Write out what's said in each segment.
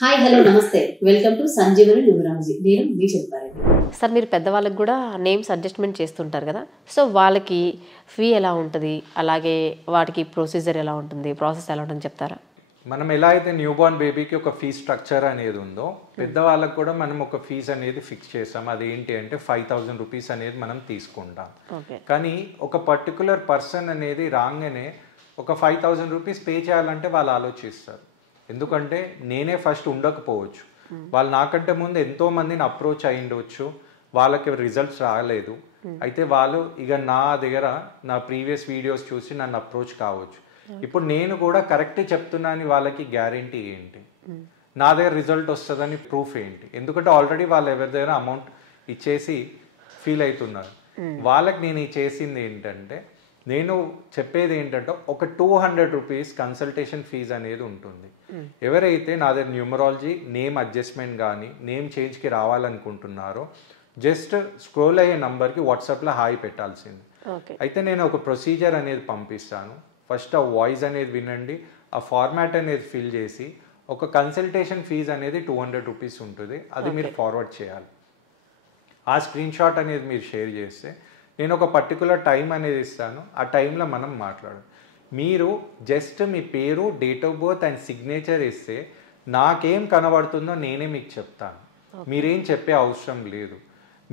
Hi hello నమస్తే welcome to Sanjeevani numerology. నేను మీ Shilpa Reddy. Sir మీరు పెద్దవాళ్ళకి కూడా నేమ్స్ అడ్జస్ట్మెంట్ చేస్తుంటారు కదా, సో వాళ్ళకి ఫీ ఎలా ఉంటుంది, అలాగే వాటికి ప్రొసీజర్ ఎలా ఉంటుంది, ప్రాసెస్ ఎలా ఉంటుంది చెప్తారా? మనం ఎలా అయితే న్యూ బార్న్ బేబీకి ఒక ఫీ స్ట్రక్చర్ అనేది ఉందో, పెద్దవాళ్ళకి కూడా మనం ఒక ఫీజు అనేది ఫిక్స్ చేసాం. అది ఏంటి అంటే 5,000 రూపీస్ అనేది మనం తీసుకుంటాం. కానీ ఒక పర్టికులర్ పర్సన్ అనేది రాగానే ఒక 5,000 రూపీస్ పే చేయాలంటే వాళ్ళు ఆలోచిస్తారు. ఎందుకంటే నేనే ఫస్ట్ ఉండకపోవచ్చు, వాళ్ళు నాకంటే ముందు ఎంతో మందిని అప్రోచ్ అయ్యిండవచ్చు, వాళ్ళకి రిజల్ట్స్ రాలేదు. అయితే వాళ్ళు ఇక నా దగ్గర నా ప్రీవియస్ వీడియోస్ చూసి నన్ను అప్రోచ్ కావచ్చు. ఇప్పుడు నేను కూడా కరెక్ట్ చెప్తున్నాను, వాళ్ళకి గ్యారంటీ ఏంటి, నా దగ్గర రిజల్ట్ వస్తుందని ప్రూఫ్ ఏంటి? ఎందుకంటే ఆల్రెడీ వాళ్ళు ఎవరి దగ్గర అమౌంట్ ఇచ్చేసి ఫీల్ అవుతున్నారు. వాళ్ళకి నేను చేసింది ఏంటంటే, నేను చెప్పేది ఏంటంటే ఒక 200 రూపీస్ కన్సల్టేషన్ ఫీజు అనేది ఉంటుంది. ఎవరైతే నా దగ్గర న్యూమరాలజీ నేమ్ అడ్జస్ట్మెంట్ కానీ నేమ్ చేంజ్కి రావాలనుకుంటున్నారో జస్ట్ స్క్రోల్ అయ్యే నంబర్కి వాట్సాప్లో హాయ్ పెట్టాల్సింది. అయితే నేను ఒక ప్రొసీజర్ అనేది పంపిస్తాను. ఫస్ట్ ఆ వాయిస్ అనేది వినండి, ఆ ఫార్మాట్ అనేది ఫిల్ చేసి ఒక కన్సల్టేషన్ ఫీజు అనేది 200 రూపీస్ ఉంటుంది. అది మీరు ఫార్వర్డ్ చేయాలి. ఆ స్క్రీన్ షాట్ అనేది మీరు షేర్ చేస్తే నేను ఒక పర్టికులర్ టైం అనేది ఇస్తాను. ఆ టైంలో మనం మాట్లాడాలి. మీరు జస్ట్ మీ పేరు, date of birth and signature ఇస్తే నాకేం కనబడుతుందో నేనే మీకు చెప్తాను. మీరేం చెప్పే అవసరం లేదు.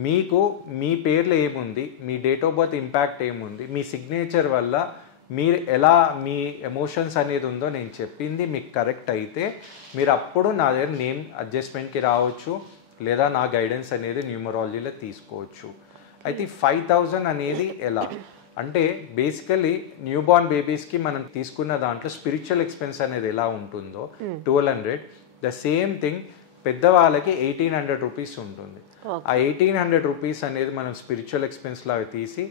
మీకు మీ పేర్లో ఏముంది, మీ డేట్ ఆఫ్ బర్త్ ఇంపాక్ట్ ఏముంది, మీ సిగ్నేచర్ వల్ల మీరు ఎలా మీ ఎమోషన్స్ అనేది ఉందో నేను చెప్పింది మీకు కరెక్ట్ అయితే మీరు అప్పుడు నా దగ్గర నేమ్ అడ్జస్ట్మెంట్కి రావచ్చు, లేదా నా గైడెన్స్ అనేది న్యూమరాలజీలో తీసుకోవచ్చు. అయితే 5,000 అనేది ఎలా అంటే, బేసికలీ న్యూ బార్న్ బేబీస్కి మనం తీసుకున్న దాంట్లో స్పిరిచువల్ ఎక్స్పెన్స్ అనేది ఎలా ఉంటుందో 1,200, ద సేమ్ థింగ్ పెద్దవాళ్ళకి 1,800 రూపీస్ ఉంటుంది. ఆ 1,800 రూపీస్ అనేది మనం స్పిరిచువల్ ఎక్స్పెన్స్ లాగా తీసి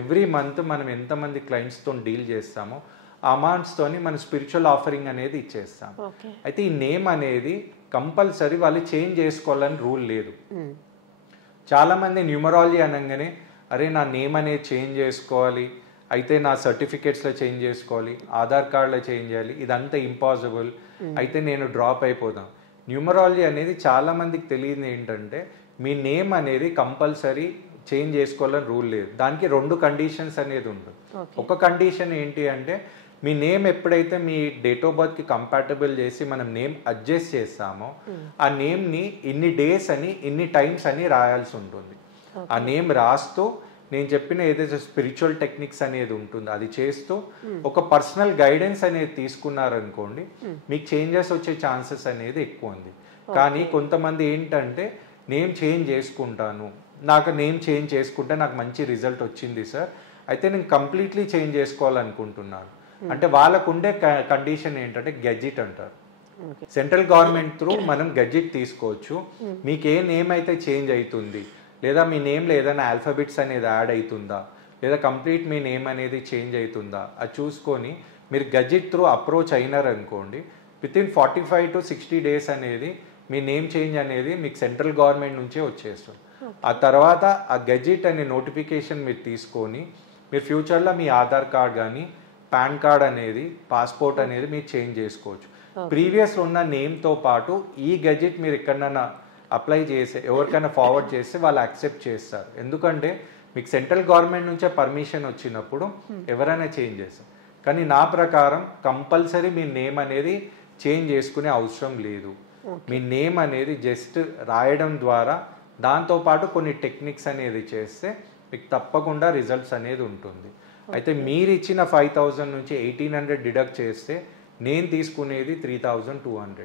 ఎవ్రీ మంత్ మనం ఎంతమంది క్లయింట్స్తో డీల్ చేస్తామో ఆ అమౌంట్స్తోని మనం స్పిరిచువల్ ఆఫరింగ్ అనేది ఇచ్చేస్తాం. అయితే ఈ నేమ్ అనేది కంపల్సరీ వాళ్ళు చేంజ్ చేసుకోవాలని రూల్ లేదు. చాలామంది న్యూమరాలజీ అనగానే అరే నా నేమ్ అనేది చేంజ్ చేసుకోవాలి, అయితే నా సర్టిఫికేట్స్లో చేంజ్ చేసుకోవాలి, ఆధార్ కార్డులో చేంజ్ చేయాలి, ఇదంతా ఇంపాసిబుల్, అయితే నేను డ్రాప్ అయిపోతాను. న్యూమరాలజీ అనేది చాలామందికి తెలియదు ఏంటంటే, మీ నేమ్ అనేది కంపల్సరీ చేంజ్ చేసుకోవాలని రూల్ లేదు. దానికి 2 కండిషన్స్ అనేది ఉంటుంది. ఒక కండిషన్ ఏంటి అంటే, మీ నేమ్ ఎప్పుడైతే మీ డేట్ ఆఫ్ బర్త్కి కంపాటబుల్ చేసి మనం నేమ్ అడ్జస్ట్ చేస్తామో ఆ నేమ్ని ఇన్ని డేస్ అని ఇన్ని టైమ్స్ అని రాయాల్సి ఉంటుంది. ఆ నేమ్ రాస్తూ నేను చెప్పిన ఏదైతే స్పిరిచువల్ టెక్నిక్స్ అనేది ఉంటుందో అది చేస్తూ ఒక పర్సనల్ గైడెన్స్ అనేది తీసుకున్నారనుకోండి, మీకు చేంజెస్ వచ్చే ఛాన్సెస్ అనేది ఎక్కువ ఉంది. కానీ కొంతమంది ఏంటంటే నేమ్ చేంజ్ చేసుకుంటాను, నాకు నేమ్ చేంజ్ చేసుకుంటే నాకు మంచి రిజల్ట్ వచ్చింది సార్, అయితే నేను కంప్లీట్లీ చేంజ్ చేసుకోవాలనుకుంటున్నాను అంటే వాళ్ళకు ఉండే కండిషన్ ఏంటంటే గెజిట్ అంటారు. సెంట్రల్ గవర్నమెంట్ త్రూ మనం గెజిట్ తీసుకోవచ్చు. మీకు ఏ నేమ్ అయితే చేంజ్ అవుతుంది, లేదా మీ నేమ్లో ఏదైనా ఆల్ఫాబెట్స్ అనేది యాడ్ అవుతుందా, లేదా కంప్లీట్ మీ నేమ్ అనేది చేంజ్ అవుతుందా, అది చూసుకొని మీరు గెజిట్ త్రూ అప్రోచ్ అయినారనుకోండి, వితిన్ 45 to 60 డేస్ అనేది మీ నేమ్ చేంజ్ అనేది మీకు సెంట్రల్ గవర్నమెంట్ నుంచే వచ్చేస్తుంది. ఆ తర్వాత ఆ గెజిట్ అనే నోటిఫికేషన్ మీరు తీసుకొని మీరు ఫ్యూచర్లో మీ ఆధార్ కార్డ్ కానీ పాన్ కార్డ్ అనేది పాస్పోర్ట్ అనేది మీరు చేంజ్ చేసుకోవచ్చు. ప్రీవియస్ ఉన్న నేమ్తో పాటు ఈ గెజిట్ మీరు ఎక్కడైనా అప్లై చేస్తే ఎవరికైనా ఫార్వర్డ్ చేస్తే వాళ్ళు యాక్సెప్ట్ చేస్తారు. ఎందుకంటే మీకు సెంట్రల్ గవర్నమెంట్ నుంచే పర్మిషన్ వచ్చినప్పుడు ఎవరైనా చేంజ్ చేస్తారు. కానీ నా ప్రకారం కంపల్సరీ మీ నేమ్ అనేది చేంజ్ చేసుకునే అవసరం లేదు. మీ నేమ్ అనేది జస్ట్ రాయడం ద్వారా దాంతోపాటు కొన్ని టెక్నిక్స్ అనేది చేస్తే మీకు తప్పకుండా రిజల్ట్స్ అనేది ఉంటుంది. అయితే మీరు ఇచ్చిన 5,000 నుంచి 1,800 డిడక్ట్ చేస్తే నేను తీసుకునేది 3,200.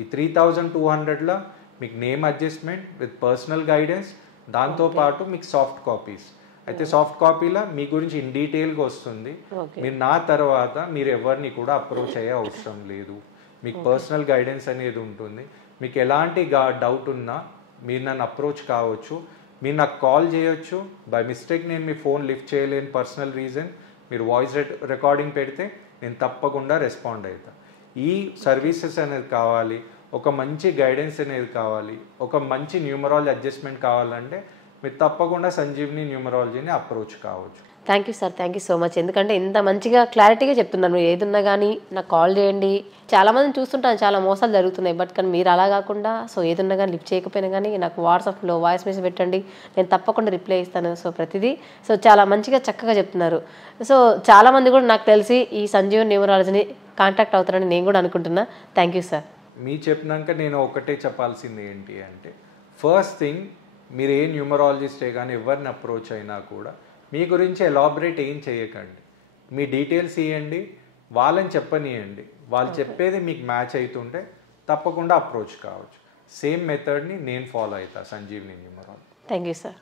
ఈ 3,200లో మీకు name adjustment with personal guidance, దాంతోపాటు మీకు సాఫ్ట్ కాపీస్. అయితే సాఫ్ట్ కాపీలో మీ గురించి ఇన్ డీటెయిల్గా వస్తుంది. మీరు నా తర్వాత మీరు ఎవరిని కూడా అప్రోచ్ అయ్యే అవసరం లేదు. మీకు పర్సనల్ గైడెన్స్ అనేది ఉంటుంది. మీకు ఎలాంటి డౌట్ ఉన్నా మీరు నన్ను అప్రోచ్ కావచ్చు, మీరు నాకు కాల్ చేయొచ్చు. బై మిస్టేక్ నేను మీ ఫోన్ లిఫ్ట్ చేయలేని పర్సనల్ రీజన్, మీరు వాయిస్ రికార్డింగ్ పెడితే నేను తప్పకుండా రెస్పాండ్ అవుతాను. ఈ సర్వీసెస్ అనేది కావాలి, ఒక మంచి గైడెన్స్ అనేది కావాలి, ఒక మంచి న్యూమరాలజీ అడ్జస్ట్మెంట్ కావాలంటే మీరు తప్పకుండా సంజీవని న్యూమరాలజీని అప్రోచ్ కావచ్చు. Thank you sir, thank you so much. ఎందుకంటే ఇంత మంచిగా క్లారిటీగా చెప్తున్నారు. మీరు ఏదున్నా కానీ నాకు కాల్ చేయండి. చాలామందిని చూస్తుంటాను, చాలా మోసాలు జరుగుతున్నాయి. బట్ కానీ మీరు అలా కాకుండా సో ఏదున్నా కానీ లిఫ్ట్ చేయకపోయినా కానీ నాకు వాట్సాప్లో వాయిస్ మెసేజ్ పెట్టండి, నేను తప్పకుండా రిప్లై ఇస్తాను. సో ప్రతిదీ సో చాలా మంచిగా చక్కగా చెప్తున్నారు. సో చాలామంది కూడా నాకు తెలిసి ఈ సంజీవన్ న్యూమరాలజీని కాంటాక్ట్ అవుతారని నేను కూడా అనుకుంటున్నా. Thank you sir. మీ చెప్పినాక నేను ఒకటే చెప్పాల్సింది ఏంటి అంటే, ఫస్ట్ థింగ్ మీరు ఏ న్యూమరాలజిస్టే కానీ ఎవరిని అప్రోచ్ అయినా కూడా మీ గురించి ఎలాబరేట్ ఏం చేయకండి. మీ డీటెయిల్స్ ఇవ్వండి, వాళ్ళని చెప్పనియండి. వాళ్ళు చెప్పేది మీకు మ్యాచ్ అవుతుంటే తప్పకుండా అప్రోచ్ కావచ్చు. సేమ్ మెథడ్ని నేను ఫాలో అవుతా Sanjeevani numerology. Thank you sir.